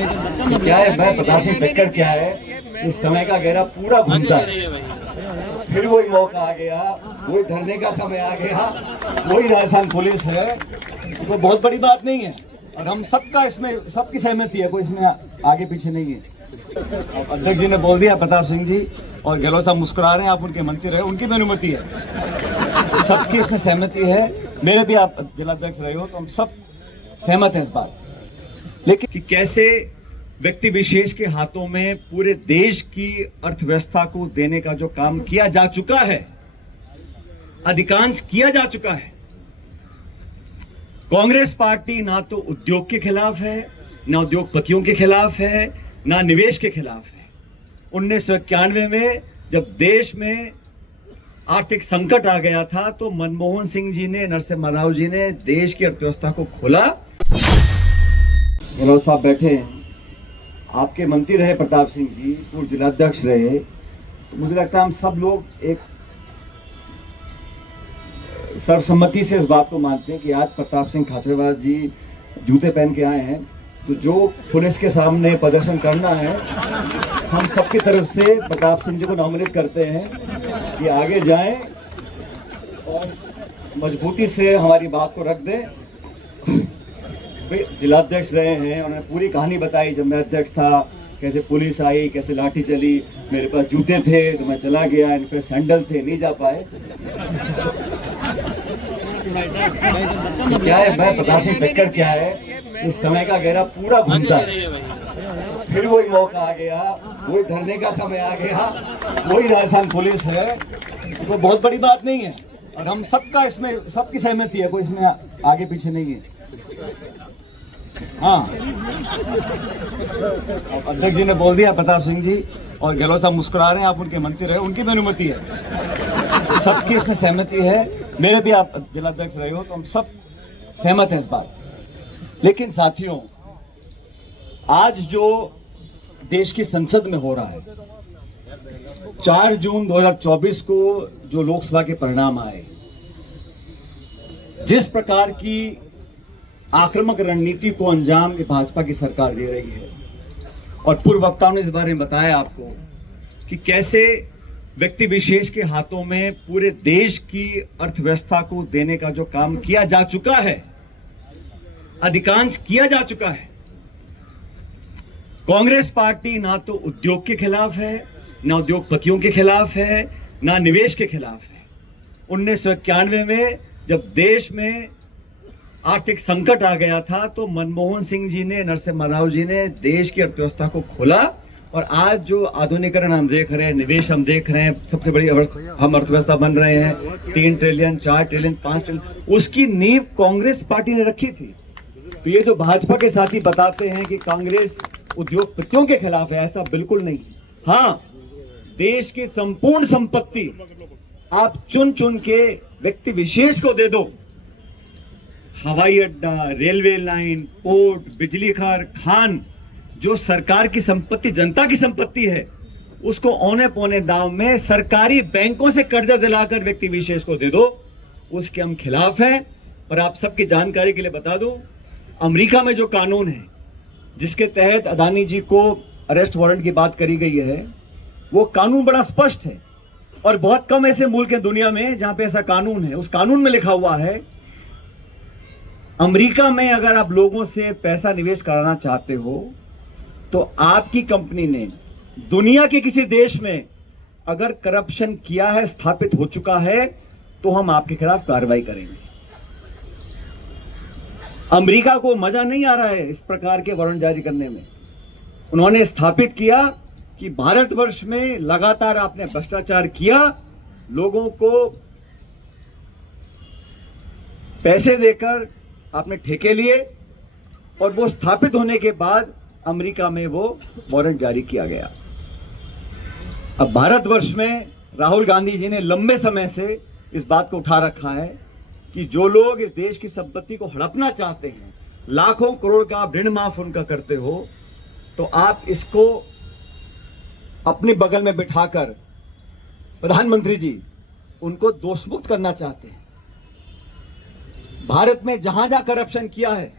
क्या है, मैं प्रताप सिंह चक्कर क्या है, इस समय का घेरा पूरा घूमता है। फिर वही मौका आ गया, वही धरने का समय आ गया, वही राजस्थान पुलिस है। तो बहुत बड़ी बात नहीं है और हम सबका इसमें सबकी सहमति है, कोई इसमें आगे पीछे नहीं है। अध्यक्ष जी ने बोल दिया, प्रताप सिंह जी और गहलोत साहब मुस्कुरा रहे हैं, आप उनके मंत्री रहे, उनकी भी अनुमति है, सबकी इसमें सहमति है। मेरे भी आप जिलाध्यक्ष रहे हो तो हम सब सहमत हैं इस बात से। लेकिन कि कैसे व्यक्ति विशेष के हाथों में पूरे देश की अर्थव्यवस्था को देने का जो काम किया जा चुका है, अधिकांश किया जा चुका है। कांग्रेस पार्टी ना तो उद्योग के खिलाफ है, ना उद्योगपतियों के खिलाफ है, ना निवेश के खिलाफ है। 1991 में जब देश में आर्थिक संकट आ गया था तो मनमोहन सिंह जी ने, नरसिम्हा राव जी ने देश की अर्थव्यवस्था को खोला। गहलोत साहब बैठे हैं, आपके मंत्री रहे प्रताप सिंह जी, पूर्व जिलाध्यक्ष रहे, तो मुझे लगता है हम सब लोग एक सर्वसम्मति से इस बात को मानते हैं कि आज प्रताप सिंह खाचरियावास जी जूते पहन के आए हैं, तो जो पुलिस के सामने प्रदर्शन करना है, हम सबकी तरफ से प्रताप सिंह जी को नॉमिनेट करते हैं कि आगे जाएं और मजबूती से हमारी बात को रख दें। जिलाध्यक्ष रहे हैं, उन्होंने पूरी कहानी बताई, जब मैं अध्यक्ष था कैसे पुलिस आई, कैसे लाठी चली, मेरे पास जूते थे तो मैं चला गया, इन पे सैंडल थे, नहीं जा पाए। तो क्या है, मैं प्रताप सिंह चक्कर क्या है, इस समय का घेरा पूरा घूमता है। फिर वही मौका आ गया, वही धरने का समय आ गया, वही राजस्थान पुलिस है। तो बहुत बड़ी बात नहीं है और हम सबका इसमें सबकी सहमति है, कोई इसमें आगे पीछे नहीं है। हाँ, अध्यक्ष जी ने बोल दिया, प्रताप सिंह जी और गहलोत साहब मुस्कुरा रहे हैं, आप उनके मंत्री रहे, उनकी भी अनुमति है, सबकी इसमें सहमति है। मेरे भी आप जिलाध्यक्ष रहे हो तो हम सब सहमत हैं इस बात से। लेकिन साथियों, आज जो देश की संसद में हो रहा है, 4 जून 2024 को जो लोकसभा के परिणाम आए, जिस प्रकार की आक्रामक रणनीति को अंजाम ये भाजपा की सरकार दे रही है, और पूर्व वक्ताओं ने इस बारे में बताया आपको कि कैसे व्यक्ति विशेष के हाथों में पूरे देश की अर्थव्यवस्था को देने का जो काम किया जा चुका है, अधिकांश किया जा चुका है। कांग्रेस पार्टी ना तो उद्योग के खिलाफ है, ना उद्योगपतियों के खिलाफ है, ना निवेश के खिलाफ है। 1991 में जब देश में आर्थिक संकट आ गया था तो मनमोहन सिंह जी ने, नरसिम्हा राव जी ने देश की अर्थव्यवस्था को खोला, और आज जो आधुनिकीकरण हम देख रहे हैं, निवेश हम देख रहे हैं, सबसे बड़ी हम अर्थव्यवस्था बन रहे हैं, 3 ट्रिलियन 4 ट्रिलियन 5 ट्रिलियन, उसकी नींव कांग्रेस पार्टी ने रखी थी। तो ये जो भाजपा के साथी बताते हैं कि कांग्रेस उद्योगपतियों के खिलाफ है, ऐसा बिल्कुल नहीं। हाँ, देश की संपूर्ण संपत्ति आप चुन चुन के व्यक्ति विशेष को दे दो, हवाई अड्डा, रेलवे लाइन, पोर्ट, बिजली घर, खान, जो सरकार की संपत्ति, जनता की संपत्ति है, उसको औने पौने दाम में सरकारी बैंकों से कर्जा दिलाकर व्यक्ति विशेष को दे दो, उसके हम खिलाफ हैं। और आप सबकी जानकारी के लिए बता दूं, अमेरिका में जो कानून है जिसके तहत अदानी जी को अरेस्ट वारंट की बात करी गई है, वो कानून बड़ा स्पष्ट है और बहुत कम ऐसे मुल्क हैं दुनिया में जहां पे ऐसा कानून है। उस कानून में लिखा हुआ है, अमेरिका में अगर आप लोगों से पैसा निवेश कराना चाहते हो तो आपकी कंपनी ने दुनिया के किसी देश में अगर करप्शन किया है, स्थापित हो चुका है, तो हम आपके खिलाफ कार्रवाई करेंगे। अमेरिका को मजा नहीं आ रहा है इस प्रकार के वारंट जारी करने में। उन्होंने स्थापित किया कि भारतवर्ष में लगातार आपने भ्रष्टाचार किया, लोगों को पैसे देकर आपने ठेके लिए, और वो स्थापित होने के बाद अमेरिका में वो वारंट जारी किया गया। अब भारतवर्ष में राहुल गांधी जी ने लंबे समय से इस बात को उठा रखा है कि जो लोग इस देश की संपत्ति को हड़पना चाहते हैं, लाखों करोड़ का ऋण माफ उनका करते हो, तो आप इसको अपने बगल में बिठाकर प्रधानमंत्री जी उनको दोषमुक्त करना चाहते हैं। भारत में जहां जहां करप्शन किया है,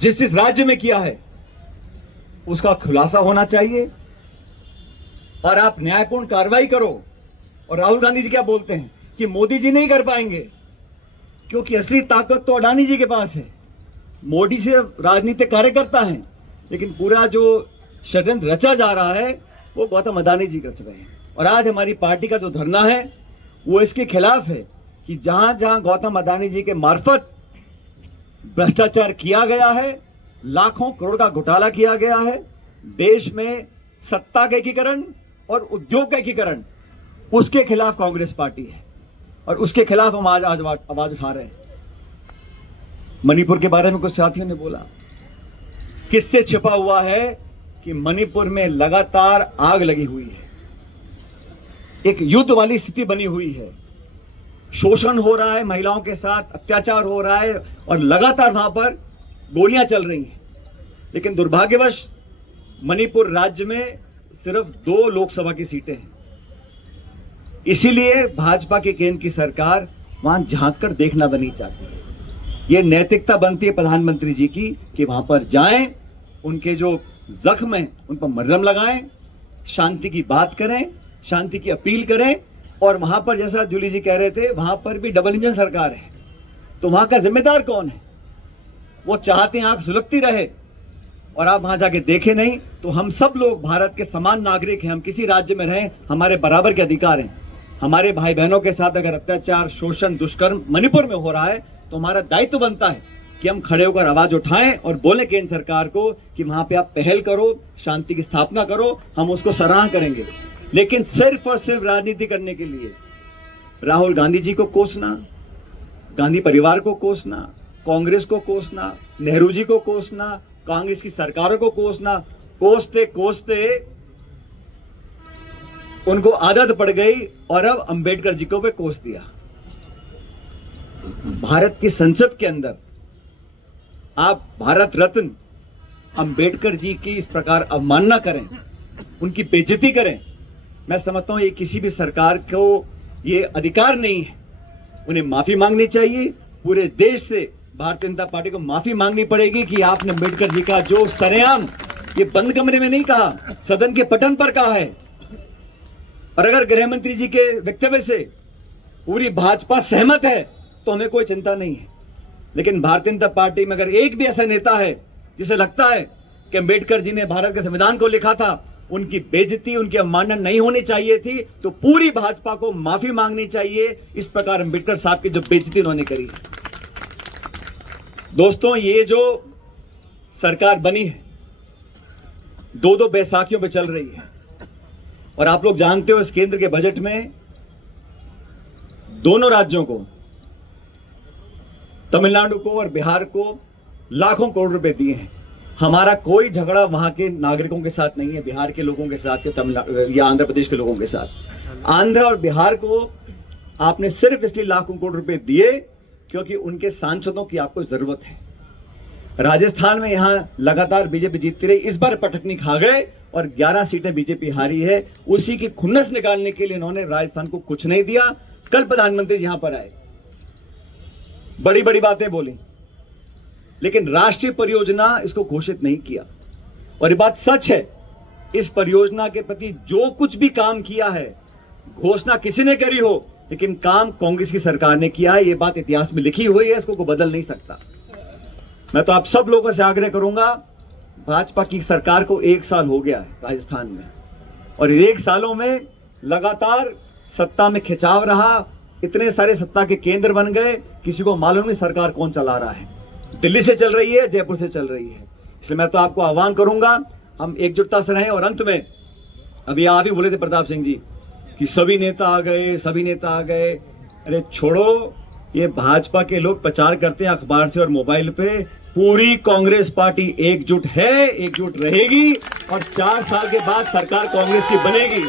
जिस जिस राज्य में किया है, उसका खुलासा होना चाहिए और आप न्यायपूर्ण कार्रवाई करो। और राहुल गांधी जी क्या बोलते हैं कि मोदी जी नहीं कर पाएंगे, क्योंकि असली ताकत तो अडानी जी के पास है। मोदी से राजनीतिक कार्यकर्ता हैं, लेकिन पूरा जो षड्यंत्र रचा जा रहा है वो गौतम अडानी जी रच रहे हैं। और आज हमारी पार्टी का जो धरना है वो इसके खिलाफ है कि जहां जहां गौतम अडानी जी के मार्फत भ्रष्टाचार किया गया है, लाखों करोड़ का घोटाला किया गया है, देश में सत्ता का एकीकरण और उद्योग का एकीकरण, उसके खिलाफ कांग्रेस पार्टी है और उसके खिलाफ हम आज आवाज उठा रहे हैं। मणिपुर के बारे में कुछ साथियों ने बोला, किससे छिपा हुआ है कि मणिपुर में लगातार आग लगी हुई है, एक युद्ध वाली स्थिति बनी हुई है, शोषण हो रहा है, महिलाओं के साथ अत्याचार हो रहा है और लगातार वहां पर गोलियां चल रही हैं। लेकिन दुर्भाग्यवश मणिपुर राज्य में सिर्फ 2 लोकसभा की सीटें हैं, इसीलिए भाजपा के केंद्र की सरकार वहां झांक कर देखना नहीं चाहती है। यह नैतिकता बनती है प्रधानमंत्री जी की कि वहां पर जाएं, उनके जो जख्म है उन पर मरहम लगाएं, शांति की बात करें, शांति की अपील करें। और वहां पर जैसा जूली जी कह रहे थे, वहां पर भी डबल इंजन सरकार है, तो वहां का जिम्मेदार कौन है? वो चाहते हैं आंख सुलगती रहे और आप वहां जाके देखें नहीं। तो हम सब लोग भारत के समान नागरिक हैं, हम किसी राज्य में रहें, हमारे बराबर के अधिकार हैं। हमारे भाई बहनों के साथ अगर अत्याचार, शोषण, दुष्कर्म मणिपुर में हो रहा है तो हमारा दायित्व बनता है कि हम खड़े होकर आवाज उठाएं और बोले केंद्र सरकार को कि वहां पे आप पहल करो, शांति की स्थापना करो, हम उसको सराहना करेंगे। लेकिन सिर्फ और सिर्फ राजनीति करने के लिए राहुल गांधी जी को कोसना, गांधी परिवार को कोसना, कांग्रेस को कोसना, नेहरू जी को कोसना, कांग्रेस की सरकारों को कोसना, कोसते कोसते उनको आदत पड़ गई और अब अंबेडकर जी को भी कोस दिया। भारत की संसद के अंदर आप भारत रत्न अंबेडकर जी की इस प्रकार अवमानना करें, उनकी बेइज्जती करें, मैं समझता हूं ये किसी भी सरकार को ये अधिकार नहीं है। उन्हें माफी मांगनी चाहिए, पूरे देश से भारतीय जनता पार्टी को माफी मांगनी पड़ेगी कि आपने अंबेडकर जी का जो सरेआम, ये बंद कमरे में नहीं कहा, सदन के पटल पर कहा है। और अगर गृह मंत्री जी के वक्तव्य से पूरी भाजपा सहमत है तो हमें कोई चिंता नहीं है। लेकिन भारतीय जनता पार्टी में अगर एक भी ऐसा नेता है जिसे लगता है कि अंबेडकर जी ने भारत के संविधान को लिखा था, उनकी बेइज्जती, उनकी अवमानना नहीं होनी चाहिए थी, तो पूरी भाजपा को माफी मांगनी चाहिए इस प्रकार अंबेडकर साहब की जो बेइज्जती उन्होंने करी। दोस्तों, ये जो सरकार बनी है 2-2 बैसाखियों पे चल रही है और आप लोग जानते हो इस केंद्र के बजट में दोनों राज्यों को, तमिलनाडु को और बिहार को लाखों करोड़ रुपए दिए हैं। हमारा कोई झगड़ा वहां के नागरिकों के साथ नहीं है, बिहार के लोगों के साथ या तमिलनाडु या आंध्र प्रदेश के लोगों के साथ। आंध्र और बिहार को आपने सिर्फ इसलिए लाखों करोड़ रुपए दिए क्योंकि उनके सांसदों की आपको जरूरत है। राजस्थान में यहां लगातार बीजेपी जीतती रही, इस बार पटकनी खा गए और 11 सीटें बीजेपी हारी है। उसी की खुन्नस निकालने के लिए इन्होंने राजस्थान को कुछ नहीं दिया। कल प्रधानमंत्री यहां पर आए, बड़ी बड़ी बातें बोली, लेकिन राष्ट्रीय परियोजना इसको घोषित नहीं किया। और ये बात सच है, इस परियोजना के प्रति जो कुछ भी काम किया है, घोषणा किसी ने करी हो, लेकिन काम कांग्रेस की सरकार ने किया है। ये बात इतिहास में लिखी हुई है, इसको कोई बदल नहीं सकता। मैं तो आप सब लोगों से आग्रह करूंगा, भाजपा की सरकार को 1 साल हो गया है राजस्थान में, और 1 सालों में लगातार सत्ता में खिंचाव रहा, इतने सारे सत्ता के केंद्र बन गए, किसी को मालूम नहीं सरकार कौन चला रहा है, दिल्ली से चल रही है, जयपुर से चल रही है। इसलिए मैं तो आपको आह्वान करूंगा, हम एकजुटता से रहें। और अंत में, अभी आप ही बोले थे प्रताप सिंह जी कि सभी नेता आ गए, सभी नेता आ गए। अरे छोड़ो, ये भाजपा के लोग प्रचार करते हैं अखबार से और मोबाइल पे, पूरी कांग्रेस पार्टी एकजुट है, एकजुट रहेगी और 4 साल के बाद सरकार कांग्रेस की बनेगी।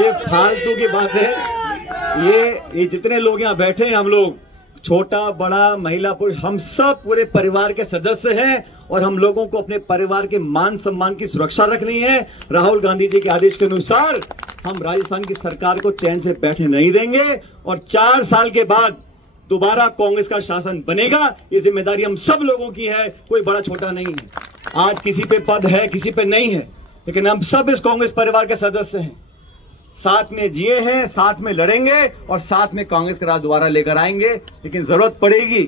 ये फालतू की बात है। ये जितने लोग यहाँ बैठे हैं, हम लोग छोटा बड़ा, महिला पुरुष, हम सब पूरे परिवार के सदस्य हैं और हम लोगों को अपने परिवार के मान सम्मान की सुरक्षा रखनी है। राहुल गांधी जी के आदेश के अनुसार हम राजस्थान की सरकार को चैन से बैठने नहीं देंगे और 4 साल के बाद दोबारा कांग्रेस का शासन बनेगा। ये जिम्मेदारी हम सब लोगों की है, कोई बड़ा छोटा नहीं है। आज किसी पे पद है, किसी पे नहीं है, लेकिन हम सब इस कांग्रेस परिवार के सदस्य हैं, साथ में जिए हैं, साथ में लड़ेंगे और साथ में कांग्रेस का राज दोबारा लेकर आएंगे। लेकिन जरूरत पड़ेगी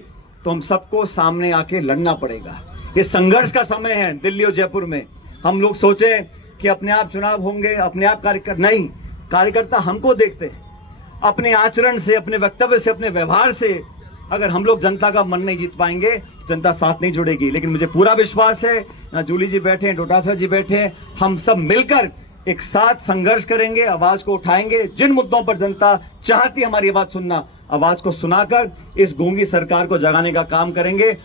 तो हम सबको सामने आके लड़ना पड़ेगा। ये संघर्ष का समय है। दिल्ली और जयपुर में हम लोग सोचे कि अपने आप चुनाव होंगे, अपने आप कार्यकर्ता नहीं, कार्यकर्ता हमको देखते हैं। अपने आचरण से, अपने वक्तव्य से, अपने व्यवहार से अगर हम लोग जनता का मन नहीं जीत पाएंगे तो जनता साथ नहीं जुड़ेगी। लेकिन मुझे पूरा विश्वास है, यहाँ जूली जी बैठे हैं, डोटासरा जी बैठे हैं, हम सब मिलकर एक साथ संघर्ष करेंगे, आवाज को उठाएंगे। जिन मुद्दों पर जनता चाहती हमारी आवाज सुनना, आवाज को सुनाकर इस गूंगी सरकार को जगाने का काम करेंगे।